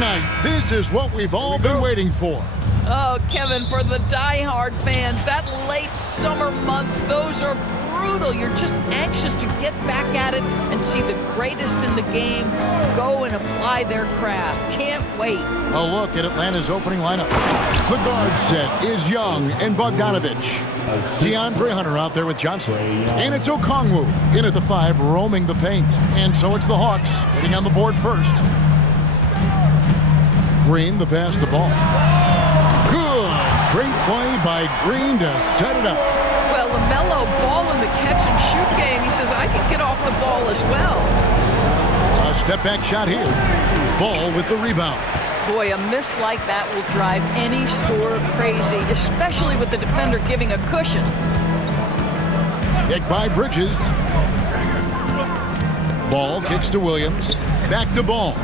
night. This is what we've all been waiting for. Oh, Kevin, for the die-hard fans, that late summer months, those are brutal. You're just anxious to get back at it and see the greatest in the game go and apply their craft. Can't wait. A look at Atlanta's opening lineup. The guard set is Young and Bogdanovich. DeAndre Hunter out there with Johnson. And it's Okongwu in at the 5, roaming the paint. And so it's the Hawks getting on the board first. Green, the pass to Ball. Good. Great play by Green to set it up. Well, LaMelo Ball in the catch-and-shoot game, he says, I can get off the ball as well. A step-back shot here. Ball with the rebound. Boy, a miss like that will drive any scorer crazy, especially with the defender giving a cushion. Kick by Bridges. Ball kicks to Williams. Back to Ball.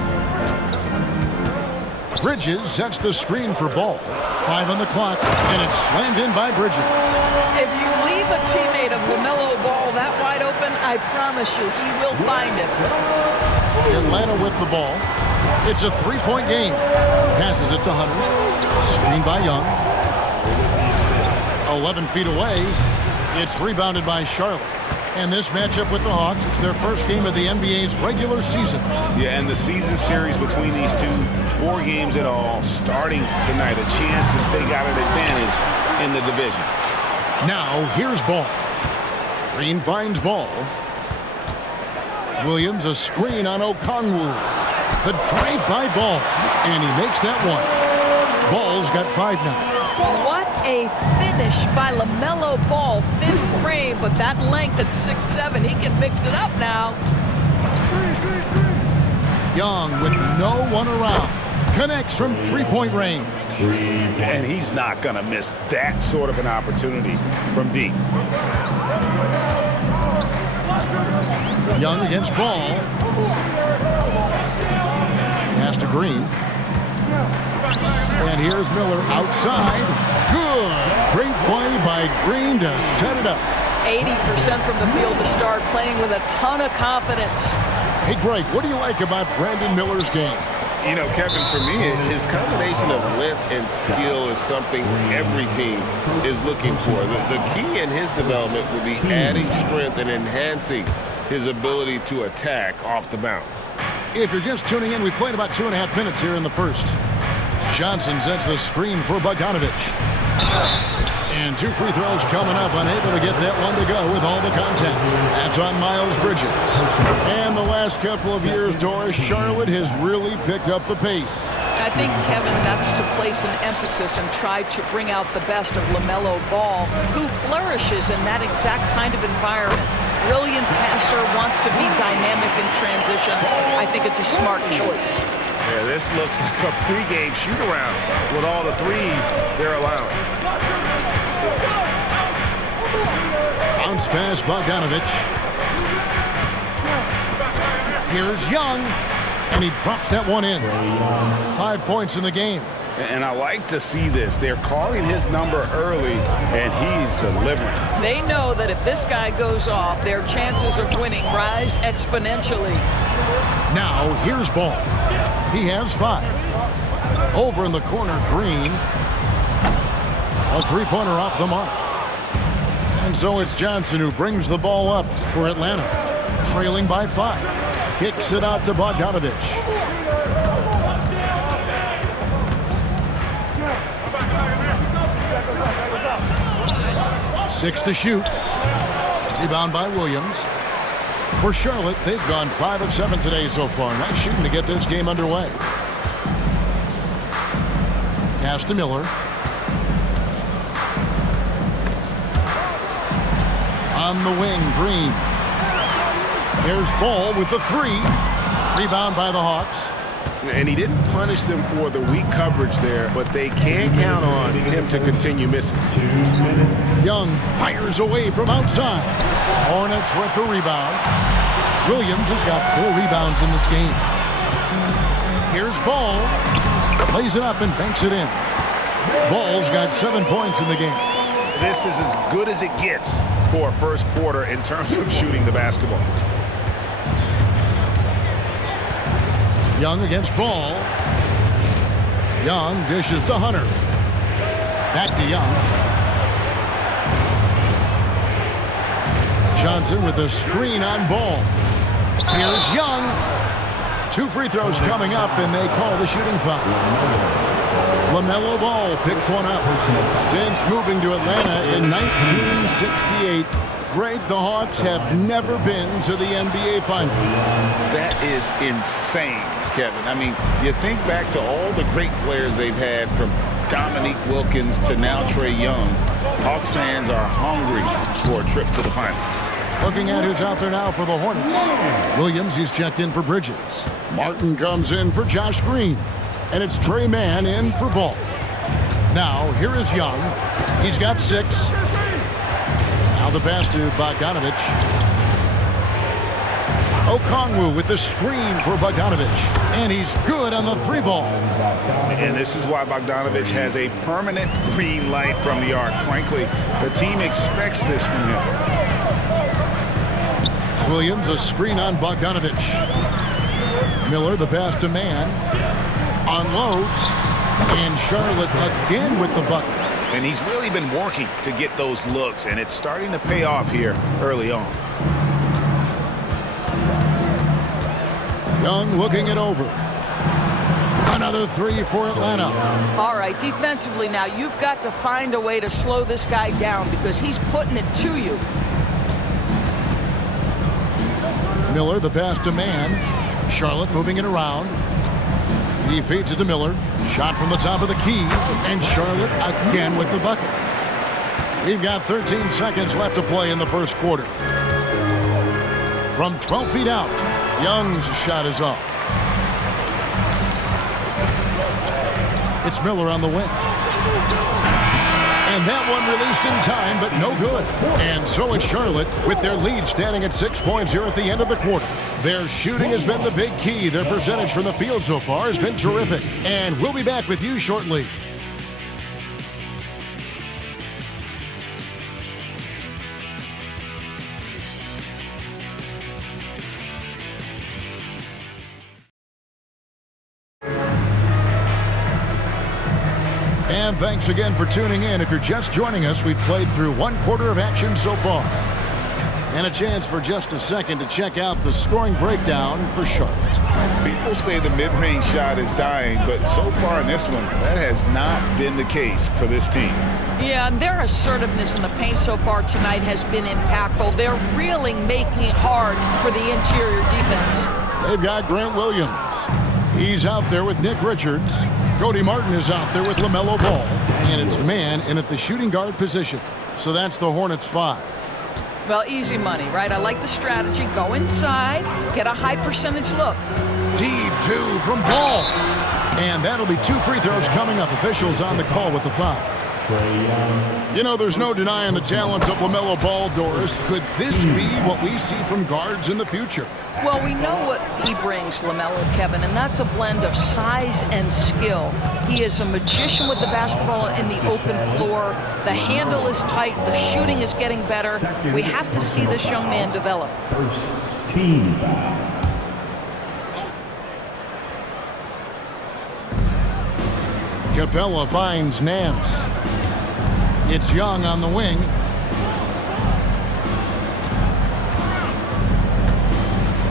Bridges sets the screen for Ball. 5 on the clock, and it's slammed in by Bridges. If you leave a teammate of LaMelo Ball that wide open, I promise you, he will find him. Atlanta with the ball. It's a 3-point game. Passes it to Hunter. Screened by Young. 11 feet away. It's rebounded by Charlotte. And this matchup with the Hawks, it's their first game of the NBA's regular season. Yeah, and the season series between these two, 4 games in all, starting tonight. A chance to stake out an advantage in the division. Now, here's Ball. Green finds Ball. Williams, a screen on Okongwu. The drive by Ball, and he makes that one. Ball's got 5 now. What a finish by LaMelo Ball. Thin frame, but that length at 6'7", he can mix it up now. Young with no one around. Connects from 3-point range. And he's not going to miss that sort of an opportunity from deep. Young against Ball. Pass to Green. And here's Miller outside. Good. Great play by Green to set it up. 80% from the field to start, playing with a ton of confidence. Hey, Greg, what do you like about Brandon Miller's game? You know, Kevin, for me, his combination of length and skill is something every team is looking for. The key in his development will be adding strength and enhancing his ability to attack off the bounce. If you're just tuning in, we played about 2.5 minutes here in the first. Johnson sets the screen for Bogdanovich. And 2 free throws coming up, unable to get that one to go with all the contact. That's on Miles Bridges. And the last couple of years, Doris, Charlotte has really picked up the pace. I think, Kevin, that's to place an emphasis and try to bring out the best of LaMelo Ball, who flourishes in that exact kind of environment. Brilliant passer, wants to be dynamic in transition. I think it's a smart choice. Yeah, this looks like a pregame shoot-around with all the threes they're allowing. Bounce pass, Bogdanovich. Here's Young, and he drops that one in. 5 points in the game. And I like to see this. They're calling his number early, and he's delivering. They know that if this guy goes off, their chances of winning rise exponentially. Now, here's Ball. He has 5. Over in the corner, Green. A 3-pointer off the mark. And so it's Johnson who brings the ball up for Atlanta. Trailing by 5. Kicks it out to Bogdanovich. Six to shoot. Rebound by Williams. For Charlotte, they've gone 5 of 7 today so far. Nice shooting to get this game underway. Pass to Miller. On the wing, Green. Here's Ball with the 3. Rebound by the Hawks. And he didn't punish them for the weak coverage there, but they can count on him to continue missing. 2 minutes. Young fires away from outside. Hornets with the rebound. Williams has got 4 rebounds in this game. Here's Ball. Plays it up and banks it in. Ball's got 7 points in the game. This is as good as it gets for a first quarter in terms of shooting the basketball. Young against Ball. Young dishes to Hunter. Back to Young. Johnson with a screen on Ball. Here's Young. 2 free throws coming up, and they call the shooting foul. LaMelo Ball picks one up. Since moving to Atlanta in 1968, Greg, the Hawks have never been to the NBA Finals. That is insane, Kevin. I mean, you think back to all the great players they've had, from Dominique Wilkins to now Trae Young. Hawks fans are hungry for a trip to the finals. Looking at who's out there now for the Hornets. Williams, he's checked in for Bridges. Martin comes in for Josh Green. And it's Trey Mann in for Ball. Now, here is Young. He's got 6. Now the pass to Bogdanovich. Okongwu with the screen for Bogdanovich. And he's good on the 3-ball. And this is why Bogdanovich has a permanent green light from the arc. Frankly, the team expects this from him. Williams, a screen on Bogdanovich. Miller, the pass to Mann. Unloads. And Charlotte again with the bucket. And he's really been working to get those looks, and it's starting to pay off here early on. Young looking it over. Another 3 for Atlanta. All right, defensively now, you've got to find a way to slow this guy down because he's putting it to you. Miller, the pass to Mann. Charlotte moving it around. He feeds it to Miller. Shot from the top of the key. And Charlotte again with the bucket. We've got 13 seconds left to play in the first quarter. From 12 feet out, Young's shot is off. It's Miller on the wing. And that one released in time, but no good. And so it's Charlotte with their lead standing at 6 points here at the end of the quarter. Their shooting has been the big key. Their percentage from the field so far has been terrific. And we'll be back with you shortly. And thanks again for tuning in. If you're just joining us, we've played through 1 quarter of action so far. And a chance for just a second to check out the scoring breakdown for Charlotte. People say the mid-range shot is dying, but so far in this one, that has not been the case for this team. Yeah, and their assertiveness in the paint so far tonight has been impactful. They're really making it hard for the interior defense. They've got Grant Williams. He's out there with Nick Richards. Cody Martin is out there with LaMelo Ball. And it's Mann in at the shooting guard position. So that's the Hornets 5. Well, easy money, right? I like the strategy. Go inside, get a high percentage look. Deep 2 from Ball. And that'll be 2 free throws coming up. Officials on the call with the foul. You know, there's no denying the talents of LaMelo Ball, Doris. Could this be what we see from guards in the future? Well, we know what he brings, LaMelo, Kevin, and that's a blend of size and skill. He is a magician with the basketball in the open floor. The handle is tight. The shooting is getting better. We have to see this young man develop. First team foul. Capella finds Nance. It's Young on the wing.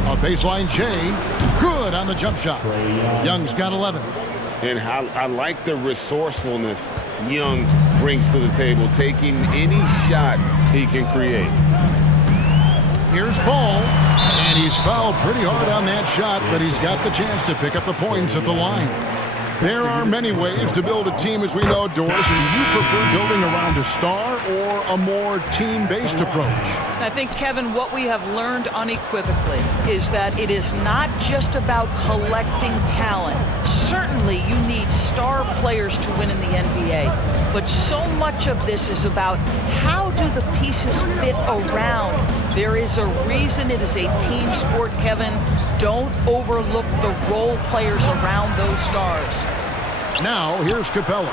A baseline J. Good on the jump shot. Young's got 11. And I like the resourcefulness Young brings to the table, taking any shot he can create. Here's Ball. And he's fouled pretty hard on that shot, but he's got the chance to pick up the points at the line. There are many ways to build a team, as we know, Doris. Do you prefer building around a star or a more team-based approach? I think, Kevin, what we have learned unequivocally is that it is not just about collecting talent. Certainly, you need star players to win in the NBA. But so much of this is about how do the pieces fit around. There is a reason it is a team sport, Kevin. Don't overlook the role players around those stars. Now, here's Capella.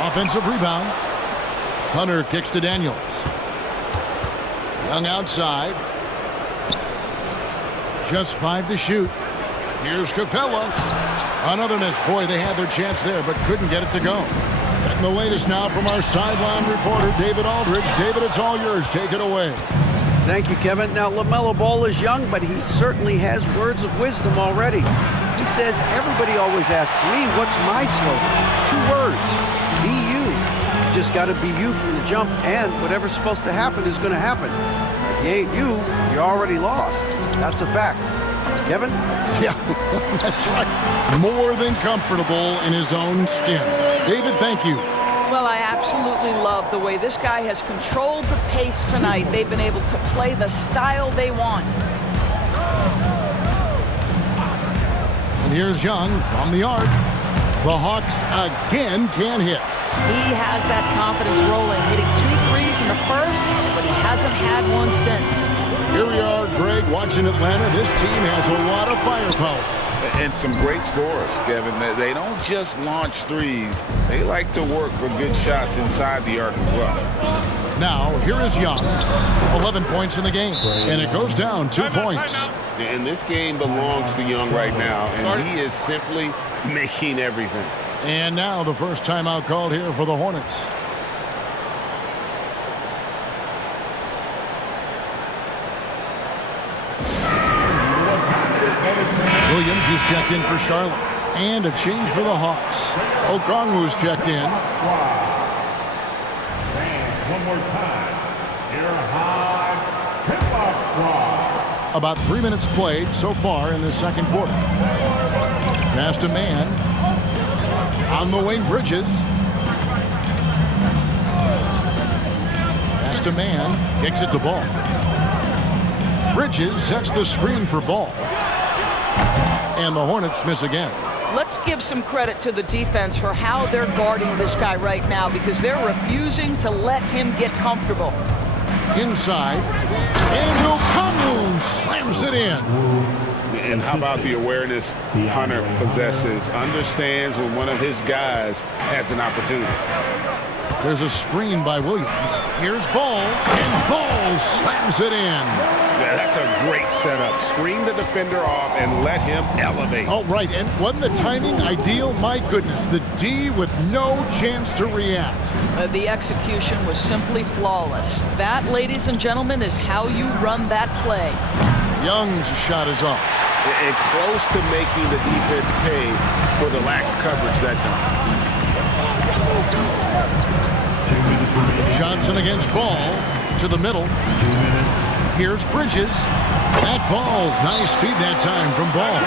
Offensive rebound. Hunter kicks to Daniels. Young outside. Just 5 to shoot. Here's Capella. Another miss. Boy, they had their chance there, but couldn't get it to go. And the latest now from our sideline reporter, David Aldridge. David, it's all yours. Take it away. Thank you, Kevin. Now, LaMelo Ball is young, but he certainly has words of wisdom already. He says, everybody always asks me, what's my slogan? 2 words, be you. You just got to be you from the jump, and whatever's supposed to happen is going to happen. If you ain't you, you're already lost. That's a fact. Kevin? Yeah, that's right. More than comfortable in his own skin. David, thank you. Well, I absolutely love the way this guy has controlled the pace tonight. They've been able to play the style they want. And here's Young from the arc. The Hawks again can't hit. He has that confidence rolling, hitting 2 threes in the first, but he hasn't had one since. Here we are, Greg, watching Atlanta. This team has a lot of firepower. And some great scores, Kevin. They don't just launch threes. They like to work for good shots inside the arc as well. Now, here is Young. 11 points in the game, and it goes down 2 points. And this game belongs to Young right now, and he is simply making everything. And now the first timeout called here for the Hornets. Williams is checked in for Charlotte. And a change for the Hawks. Okongwu's checked in. And one more time. Your high hip-hop squad. About 3 minutes played so far in the second quarter. Pass to man. On the wing, Bridges. Pass to man. Kicks it to Ball. Bridges sets the screen for Ball. And the Hornets miss again. Let's give some credit to the defense for how they're guarding this guy right now, because they're refusing to let him get comfortable. Inside. And Okongwu slams it in. And how about the awareness Hunter possesses? Understands when one of his guys has an opportunity. There's a screen by Williams. Here's Ball, and Ball slams it in. Yeah, that's a great setup. Screen the defender off and let him elevate. Oh, right, and wasn't the timing ideal? My goodness, the D with no chance to react. The execution was simply flawless. That, ladies and gentlemen, is how you run that play. Young's shot is off. And close to making the defense pay for the lax coverage that time. Johnson against Ball to the middle. Here's Bridges. That falls. Nice feed that time from Ball.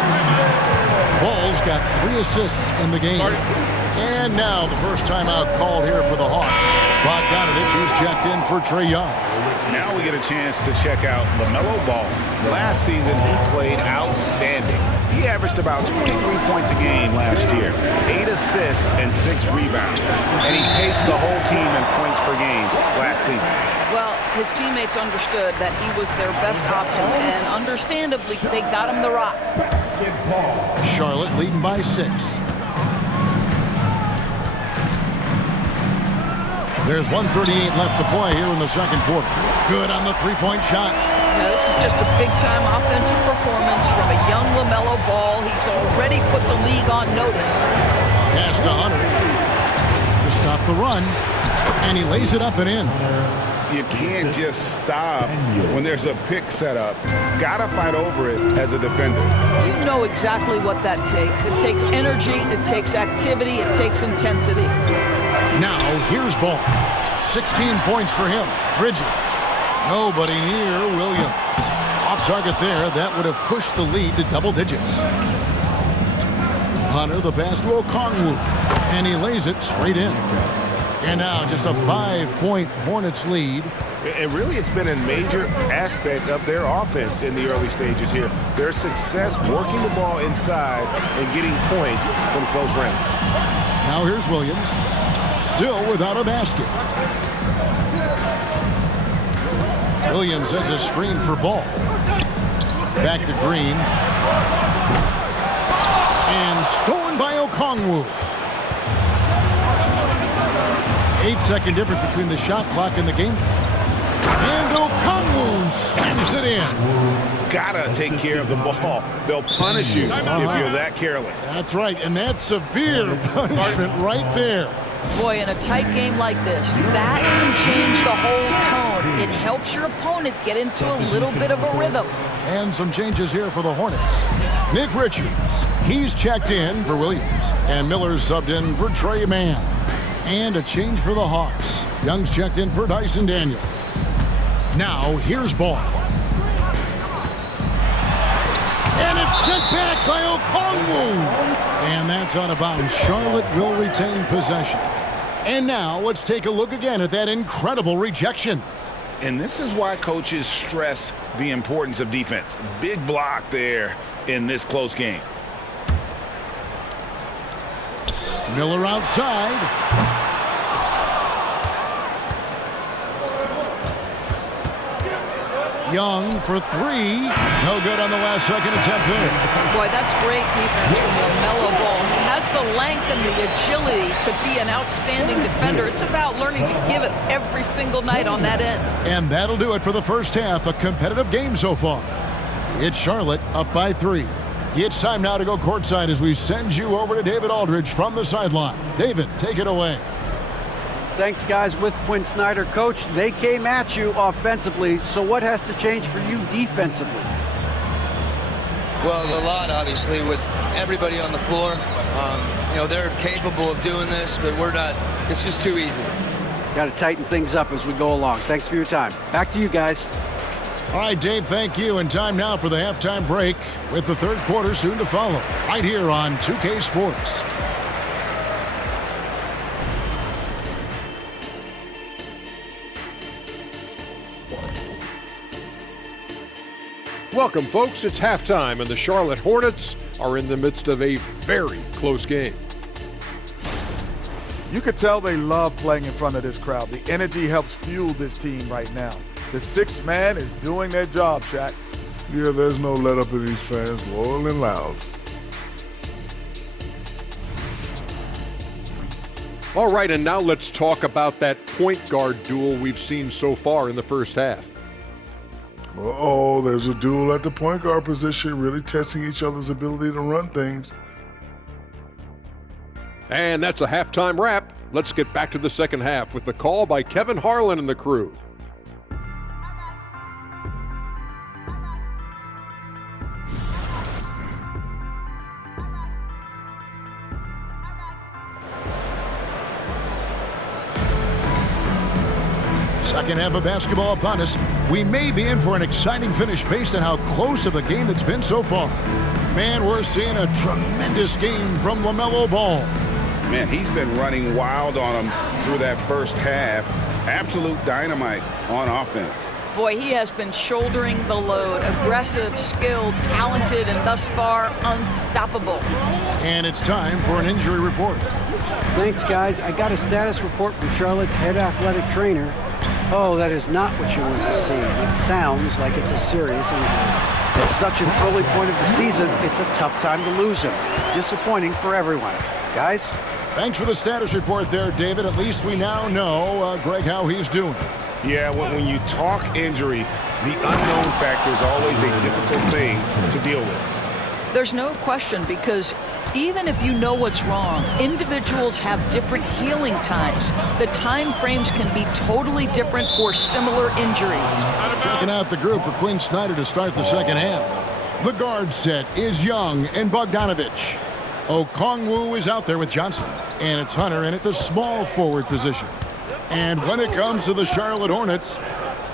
Ball's got 3 assists in the game. And now the first timeout called here for the Hawks. Bogdanovich is checked in for Trae Young. Now we get a chance to check out LaMelo Ball. Last season, he played outstanding. He averaged about 23 points a game last year, 8 assists and 6 rebounds. And he paced the whole team in points per game last season. Well, his teammates understood that he was their best option, and understandably, they got him the rock. Charlotte leading by 6. There's 1:38 left to play here in the second quarter. Good on the 3-point shot. Now, this is just a big-time offensive performance from a young LaMelo Ball. He's already put the league on notice. Pass to Hunter to stop the run, and he lays it up and in. You can't just stop when there's a pick set up. Gotta fight over it as a defender. You know exactly what that takes. It takes energy, it takes activity, it takes intensity. Now, here's Ball. 16 points for him. Bridges. Nobody near Williams. Off target there. That would have pushed the lead to double digits. Hunter, the pass to Okongwu. And he lays it straight in. And now just a 5-point Hornets lead. And really, it's been a major aspect of their offense in the early stages here. Their success working the ball inside and getting points from close range. Now here's Williams. Still without a basket. Williams sets a screen for Ball. Back to Green. And stolen by Okongwu. 8-second difference between the shot clock and the game clock. And Okongwu slams it in. Gotta take care of the ball. They'll punish you if you're that careless. That's right, and that's severe punishment right there. Boy, in a tight game like this, that can change the whole tone. It helps your opponent get into a little bit of a rhythm. And some changes here for the Hornets. Nick Richards, he's checked in for Williams. And Miller subbed in for Trey Mann. And a change for the Hawks. Young's checked in for Dyson Daniel. Now, here's Ball. And it's sent back by Okongwu. And that's out of bounds. Charlotte will retain possession. And now, let's take a look again at that incredible rejection. And this is why coaches stress the importance of defense. Big block there in this close game. Miller outside. Young for three. No good on the last second attempt there. Boy, that's great defense from LaMelo Ball. He has the length and the agility to be an outstanding defender. It's about learning to give it every single night on that end. And that'll do it for the first half. A competitive game so far. It's Charlotte up by 3. It's time now to go courtside as we send you over to David Aldridge from the sideline. David, take it away. Thanks, guys. With Quinn Snyder, Coach, they came at you offensively, so what has to change for you defensively? Well, a lot, obviously, with everybody on the floor. You know, they're capable of doing this, but we're not. It's just too easy. Got to tighten things up as we go along. Thanks for your time. Back to you guys. All right, Dave, thank you. And time now for the halftime break with the third quarter soon to follow right here on 2K Sports. Welcome, folks. It's halftime, and the Charlotte Hornets are in the midst of a very close game. You could tell they love playing in front of this crowd. The energy helps fuel this team right now. The sixth man is doing their job, Shaq. Yeah, there's no let up in these fans, loyal and loud. All right, and now let's talk about that point guard duel we've seen so far in the first half. Uh-oh, there's a duel at the point guard position, really testing each other's ability to run things. And that's a halftime wrap. Let's get back to the second half with the call by Kevin Harlan and the crew. Second half of basketball upon us. We may be in for an exciting finish based on how close of a game it's been so far. Man, we're seeing a tremendous game from LaMelo Ball. Man, he's been running wild on him through that first half. Absolute dynamite on offense. Boy, he has been shouldering the load. Aggressive, skilled, talented, and thus far unstoppable. And it's time for an injury report. Thanks, guys. I got a status report from Charlotte's head athletic trainer. Oh, that is not what you want to see. It sounds like it's a serious injury. At such an early point of the season, it's a tough time to lose him. It's disappointing for everyone. Guys? Thanks for the status report there, David. At least we now know, Greg, how he's doing. Yeah, when you talk injury, the unknown factor is always a difficult thing to deal with. There's no question, because even if you know what's wrong, individuals have different healing times. The time frames can be totally different for similar injuries. Checking out the group for Quinn Snyder to start the second half. The guard set is Young and Bogdanovich. Okongwu is out there with Johnson, and it's Hunter in at the small forward position. And when it comes to the Charlotte Hornets,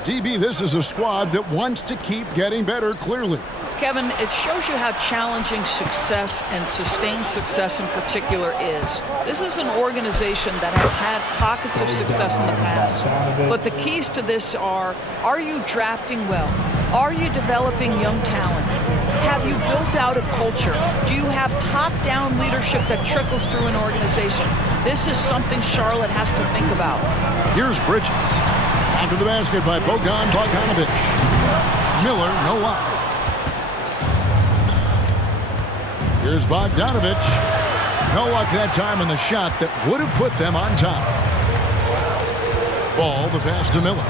DB, this is a squad that wants to keep getting better, clearly. Kevin, it shows you how challenging success and sustained success in particular is. This is an organization that has had pockets of success in the past. But the keys to this are you drafting well? Are you developing young talent? Have you built out a culture? Do you have top-down leadership that trickles through an organization? This is something Charlotte has to think about. Here's Bridges. After the basket by Bogdanovich. Miller, no up. Here's Bogdanovich. No luck that time on the shot that would have put them on top. Ball, the pass to Miller.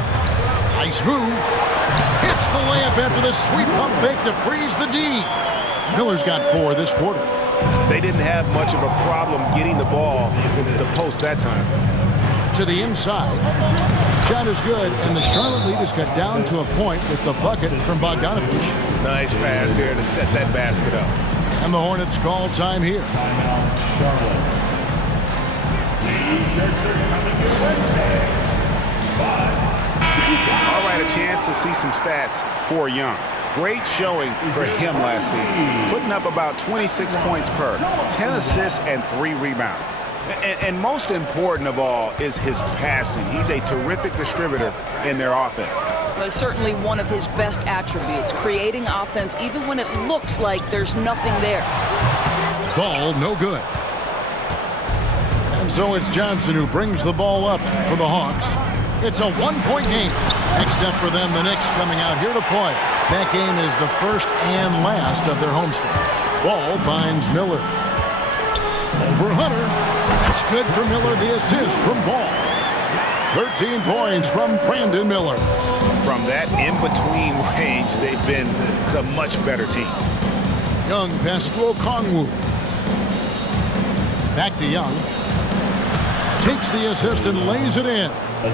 Nice move. Hits the layup after the sweet pump fake to freeze the D. Miller's got 4 this quarter. They didn't have much of a problem getting the ball into the post that time. To the inside. Shot is good, and the Charlotte lead is cut down to a point with the bucket from Bogdanovich. Nice pass here to set that basket up. And the Hornets call time here. All right, a chance to see some stats for Young. Great showing for him last season, putting up about 26 points per, 10 assists and 3 rebounds. And most important of all is his passing. He's a terrific distributor in their offense. Well, it's certainly one of his best attributes, creating offense even when it looks like there's nothing there. Ball no good. And so it's Johnson who brings the ball up for the Hawks. It's a 1-point game. Next up for them, the Knicks coming out here to play. That game is the first and last of their homestand. Ball finds Miller. Over Hunter. That's good for Miller, the assist from Ball. 13 points from Brandon Miller. From that in-between range, they've been the much better team. Young passes to Okongwu. Back to Young. Takes the assist and lays it in.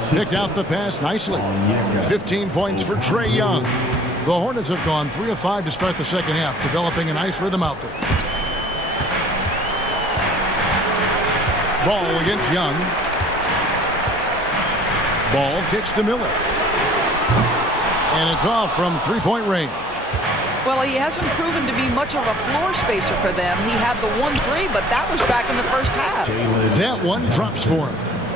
Picked out the pass nicely. 15 points for Trae Young. The Hornets have gone 3 of 5 to start the second half, developing a nice rhythm out there. Ball against Young. Ball kicks to Miller. And it's off from 3-point range. Well, he hasn't proven to be much of a floor spacer for them. He had the 1-3, but that was back in the first half. That one drops for him.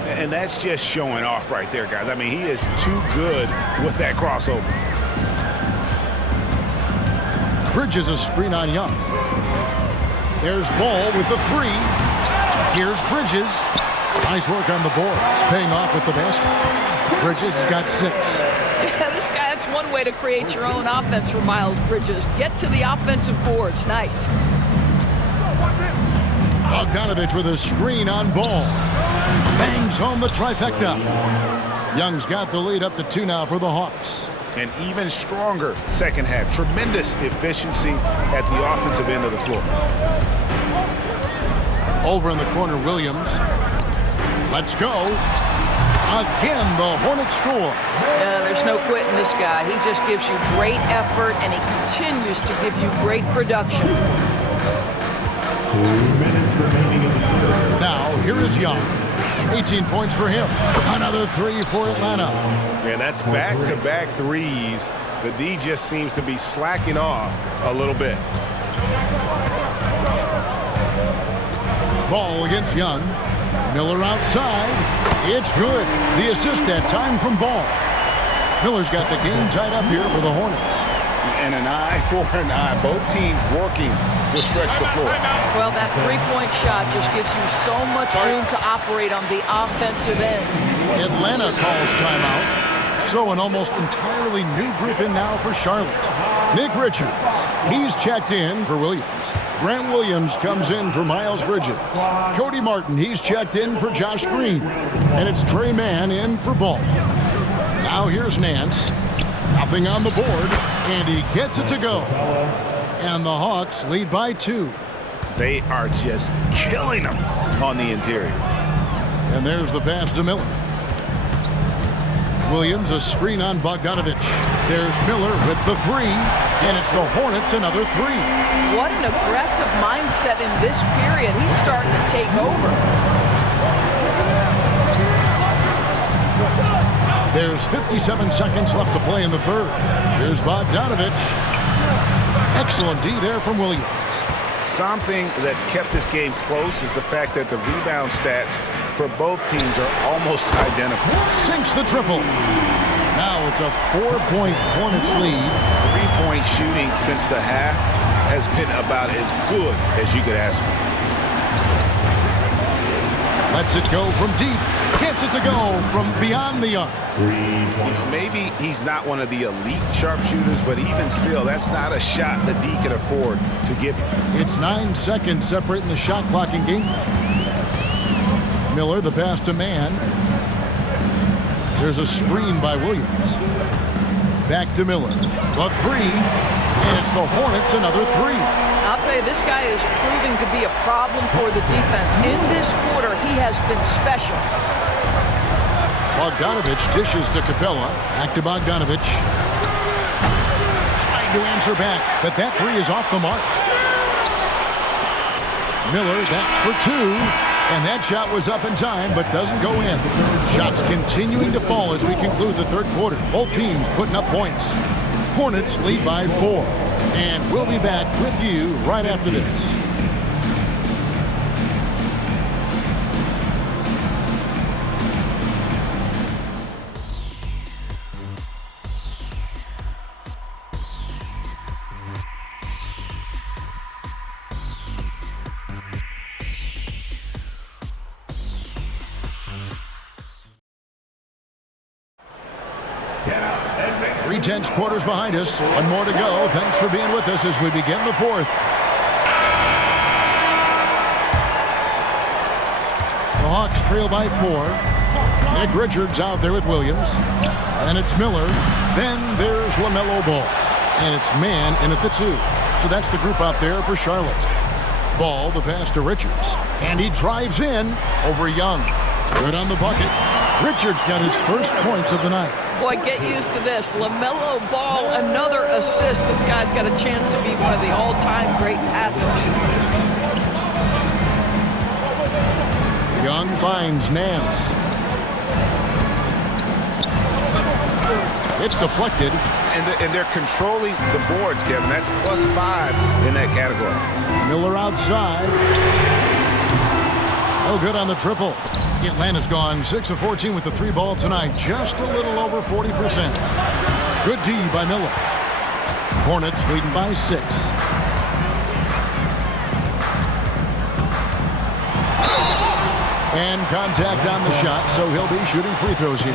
And that's just showing off right there, guys. I mean, he is too good with that crossover. Bridges a screen on Young. There's Ball with the 3. Here's Bridges. Nice work on the boards, paying off with the basket. Bridges has got 6. Yeah, this guy, that's one way to create your own offense for Miles Bridges. Get to the offensive boards. Nice. Bogdanovich with a screen on Ball. Bangs home the trifecta. Young's got the lead up to 2 now for the Hawks. An even stronger second half. Tremendous efficiency at the offensive end of the floor. Over in the corner, Williams. Let's go. Again, the Hornets score. Yeah, there's no quitting this guy. He just gives you great effort, and he continues to give you great production. 2 minutes remaining in the third. Now, here is Young. 18 points for him. Another 3 for Atlanta. And that's back-to-back threes. The D just seems to be slacking off a little bit. Ball against Young. Miller outside. It's good. The assist that time from Ball. Miller's got the game tied up here for the Hornets. And an eye for an eye. Both teams working to stretch the floor. Well, that 3-point shot just gives you so much room to operate on the offensive end. Atlanta calls timeout. So an almost entirely new group in now for Charlotte. Nick Richards, he's checked in for Williams. Grant Williams comes in for Miles Bridges. Cody Martin, he's checked in for Josh Green. And it's Trey Mann in for Ball. Now here's Nance. Nothing on the board, and he gets it to go. And the Hawks lead by 2. They are just killing them on the interior. And there's the pass to Miller. Williams, a screen on Bogdanovich. There's Miller with the 3, and it's the Hornets another 3. What an aggressive mindset in this period. He's starting to take over. There's 57 seconds left to play in the third. Here's Bogdanovich. Excellent D there from Williams. Something that's kept this game close is the fact that the rebound stats for both teams are almost identical. Sinks the triple. Now it's a 4-point Hornets lead. 3-point shooting since the half has been about as good as you could ask for. Lets it go from deep. Gets it to go from beyond the arc. Maybe he's not one of the elite sharpshooters, but even still, that's not a shot the D can afford to give him. It's 9 seconds separating the shot clock and game clock. Miller, the pass to Mann. There's a screen by Williams. Back to Miller. The three. And it's the Hornets another three. I'll tell you, this guy is proving to be a problem for the defense. In this quarter, he has been special. Bogdanovich dishes to Capella. Back to Bogdanovich. Trying to answer back, but that three is off the mark. Miller, that's for two. And that shot was up in time, but doesn't go in. Shots continuing to fall as we conclude the third quarter. Both teams putting up points. Hornets lead by 4. And we'll be back with you right after this. Tense quarters behind us. One more to go. Thanks for being with us as we begin the fourth. The Hawks trail by 4. Nick Richards out there with Williams. Then it's Miller. Then there's LaMelo Ball. And it's man in at the 2. So that's the group out there for Charlotte. Ball, the pass to Richards. And he drives in over Young. Good on the bucket. Richards got his first points of the night. Boy, get used to this. LaMelo Ball, another assist. This guy's got a chance to be one of the all-time great passers. Young finds Nance. It's deflected. And they're controlling the boards, Kevin. That's +5 in that category. Miller outside. Oh, good on the triple. Atlanta's gone 6 of 14 with the 3 ball tonight. Just a little over 40%. Good D by Miller. Hornets leading by 6. And contact on the shot, so he'll be shooting free throws here.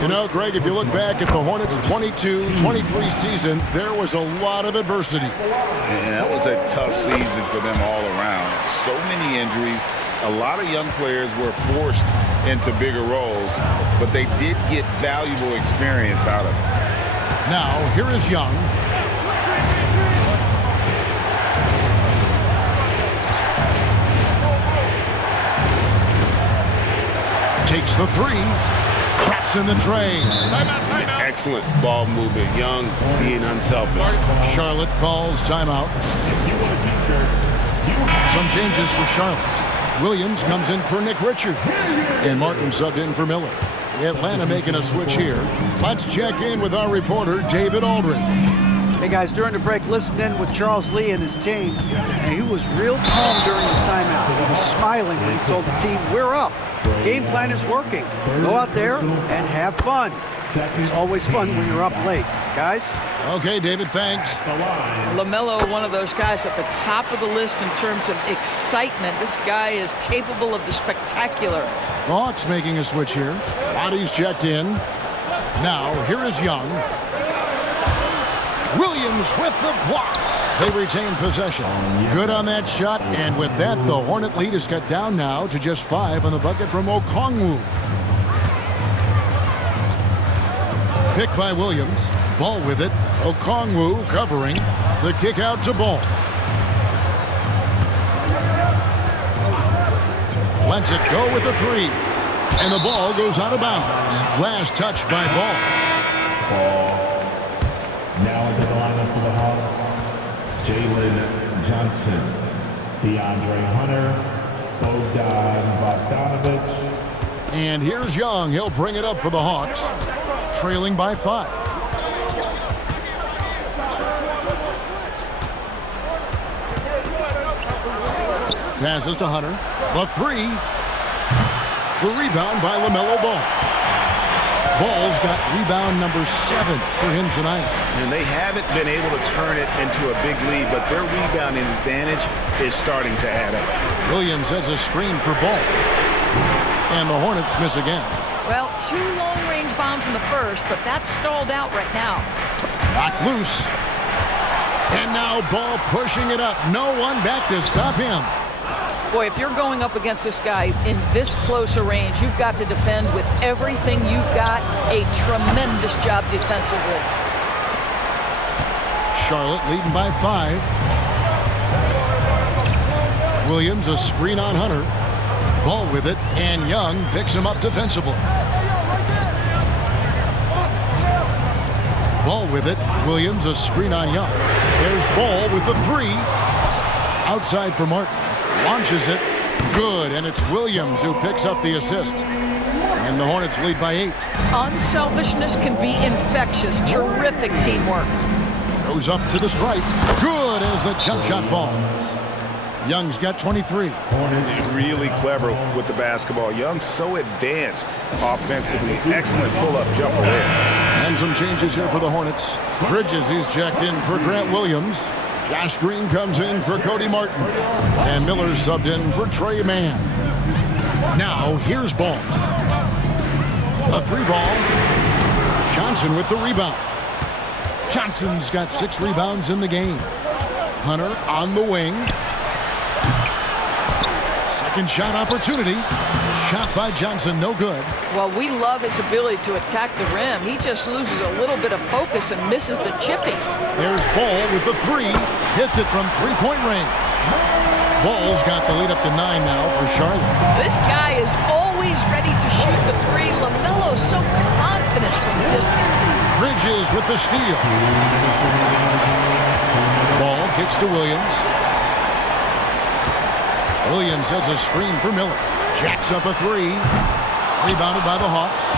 You know, Greg, if you look back at the Hornets' 22-23 season, there was a lot of adversity. And that was a tough season for them all around. So many injuries. A lot of young players were forced into bigger roles, but they did get valuable experience out of it. Now, here is Young. Takes the 3. Traps in the tray. Excellent ball movement. Young being unselfish. Charlotte calls timeout. Some changes for Charlotte. Williams comes in for Nick Richards. And Martin subbed in for Miller. Atlanta making a switch here. Let's check in with our reporter, David Aldridge. Hey guys, during the break, listened in with Charles Lee and his team, and he was real calm during the timeout. He was smiling when he told the team, we're up. Game plan is working. Go out there and have fun. It's always fun when you're up late. Guys? Okay, David, thanks. LaMelo, one of those guys at the top of the list in terms of excitement. This guy is capable of the spectacular. The Hawks making a switch here. Bodies checked in. Now, here is Young. Williams with the block. They retain possession. Good on that shot, and with that, the Hornet lead is cut down now to just 5 on the bucket from Okongwu. Picked by Williams. Ball with it. Okongwu covering. The kick out to Ball. Lets it go with the 3. And the ball goes out of bounds. Last touch by Ball. Now into the lineup for the Hawks, Jalen Johnson, DeAndre Hunter, Bogdanovich. And here's Young. He'll bring it up for the Hawks, trailing by 5. Passes to Hunter. The 3. The rebound by LaMelo Ball. Ball's got rebound number 7 for him tonight. And they haven't been able to turn it into a big lead, but their rebounding advantage is starting to add up. Williams sets a screen for Ball. And the Hornets miss again. Well, 2 long-range bombs in the first, but that's stalled out right now. Knocked loose. And now Ball pushing it up. No one back to stop him. Boy, if you're going up against this guy in this close a range, you've got to defend with everything you've got. A tremendous job defensively. Charlotte leading by 5. Williams a screen on Hunter. Ball with it, and Young picks him up defensively. Ball with it. Williams a screen on Young. There's Ball with the 3. Outside for Martin. Launches it. Good, and it's Williams who picks up the assist. And the Hornets lead by 8. Unselfishness can be infectious. Terrific teamwork. Goes up to the stripe. Good as the jump shot falls. Young's got 23. Really clever with the basketball. Young's so advanced offensively. Excellent pull-up jumper there. And some changes here for the Hornets. Bridges, he's checked in for Grant Williams. Josh Green comes in for Cody Martin. And Miller subbed in for Trey Mann. Now, here's Ball. A 3 ball. Johnson with the rebound. Johnson's got 6 rebounds in the game. Hunter on the wing. Second shot opportunity. Shot by Johnson, no good. Well, we love his ability to attack the rim. He just loses a little bit of focus and misses the chipping. There's Ball with the 3. Hits it from 3-point range. Ball's got the lead up to 9 now for Charlotte. This guy is always ready to shoot the 3. LaMelo so confident from distance. Bridges with the steal. Ball kicks to Williams. Williams has a screen for Miller. Jacks up a 3. Rebounded by the Hawks.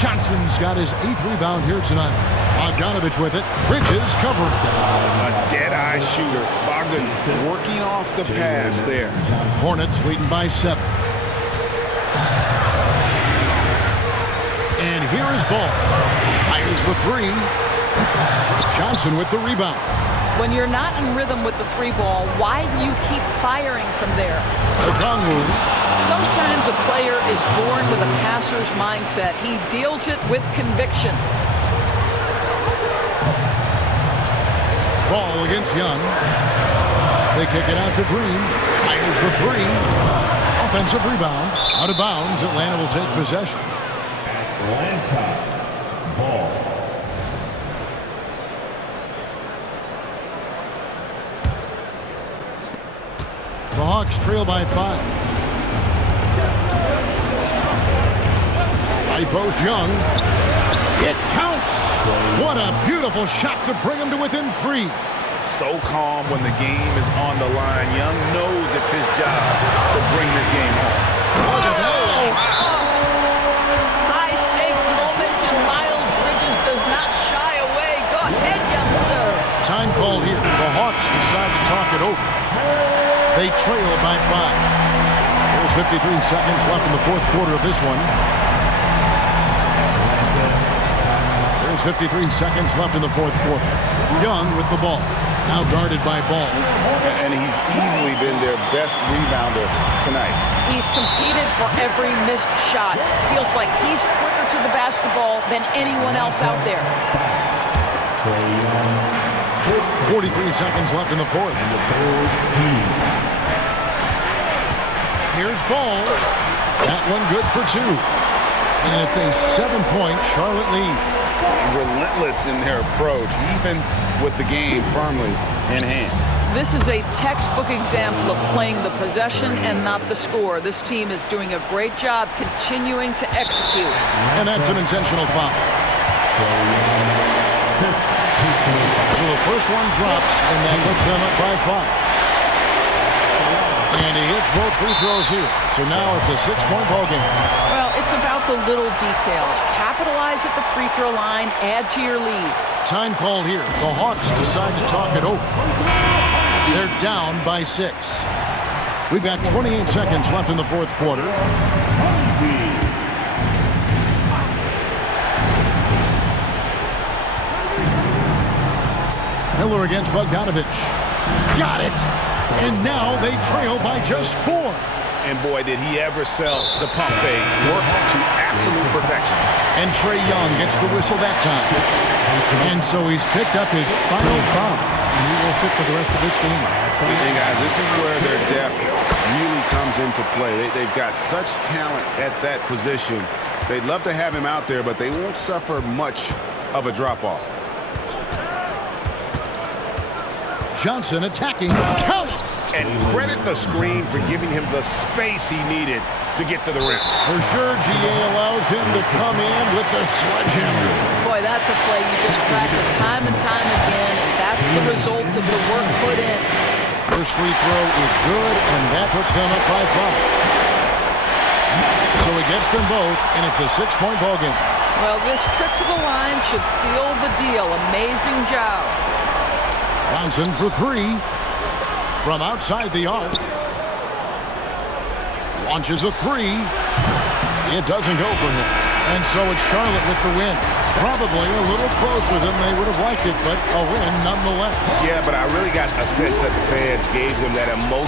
Johnson's got his 8th rebound here tonight. Bogdanovich with it. Bridges covering. A dead-eye shooter. Bogdan working off the pass there. Hornets leading by 7. And here is Ball. Fires the 3. Johnson with the rebound. When you're not in rhythm with the 3 ball, why do you keep firing from there? Sometimes a player is born with a passer's mindset. He deals it with conviction. Ball against Young. They kick it out to Green. Fires the 3. Offensive rebound. Out of bounds. Atlanta will take possession. Atlanta. Ball. The Hawks trail by 5. High post Young. It counts. What a beautiful shot to bring him to within 3. So calm when the game is on the line. Young knows it's his job to bring this game home. High stakes moment, and Miles Bridges does not shy away. Go ahead, young sir. Time call here. The Hawks decide to talk it over. They trail by 5. There's 53 seconds left in the 4th quarter of this one. There's 53 seconds left in the 4th quarter. Young with the ball. Now guarded by Ball. And he's easily been their best rebounder tonight. He's competed for every missed shot. Feels like he's quicker to the basketball than anyone else out there. 43 seconds left in the 4th. Here's Ball. That one good for 2. And it's a 7-point Charlotte lead. Relentless in their approach, even with the game firmly in hand. This is a textbook example of playing the possession and not the score. This team is doing a great job continuing to execute. And that's an intentional foul. So the first one drops, and that puts them up by 5. And he hits both free throws here. So now it's a 6-point ball game. Well, it's about the little details. Capitalize at the free throw line, add to your lead. Time called here. The Hawks decide to talk it over. They're down by 6. We've got 28 seconds left in the 4th quarter. Miller against Bogdanovich. Got it. And now they trail by just 4. And boy, did he ever sell the pump fake. Worked to absolute perfection. And Trey Young gets the whistle that time. And so he's picked up his final foul. And he will sit for the rest of this game. And guys, this is where their depth really into play. They've got such talent at that position. They'd love to have him out there, but they won't suffer much of a drop-off. Johnson attacking. Count it! And credit the screen for giving him the space he needed to get to the rim. For sure, GA allows him to come in with the sledgehammer. Boy, that's a play you just practice time and time again, and that's the result of the work put in. First free throw is good, and that puts them up by 5. So he gets them both, and it's a 6-point ball game. Well, this trip to the line should seal the deal. Amazing job. Johnson for 3 from outside the arc. Launches a 3. It doesn't go for him. And so it's Charlotte with the win. Probably a little closer than they would have liked it, but a win nonetheless. Yeah, but I really got a sense that the fans gave them that emotion.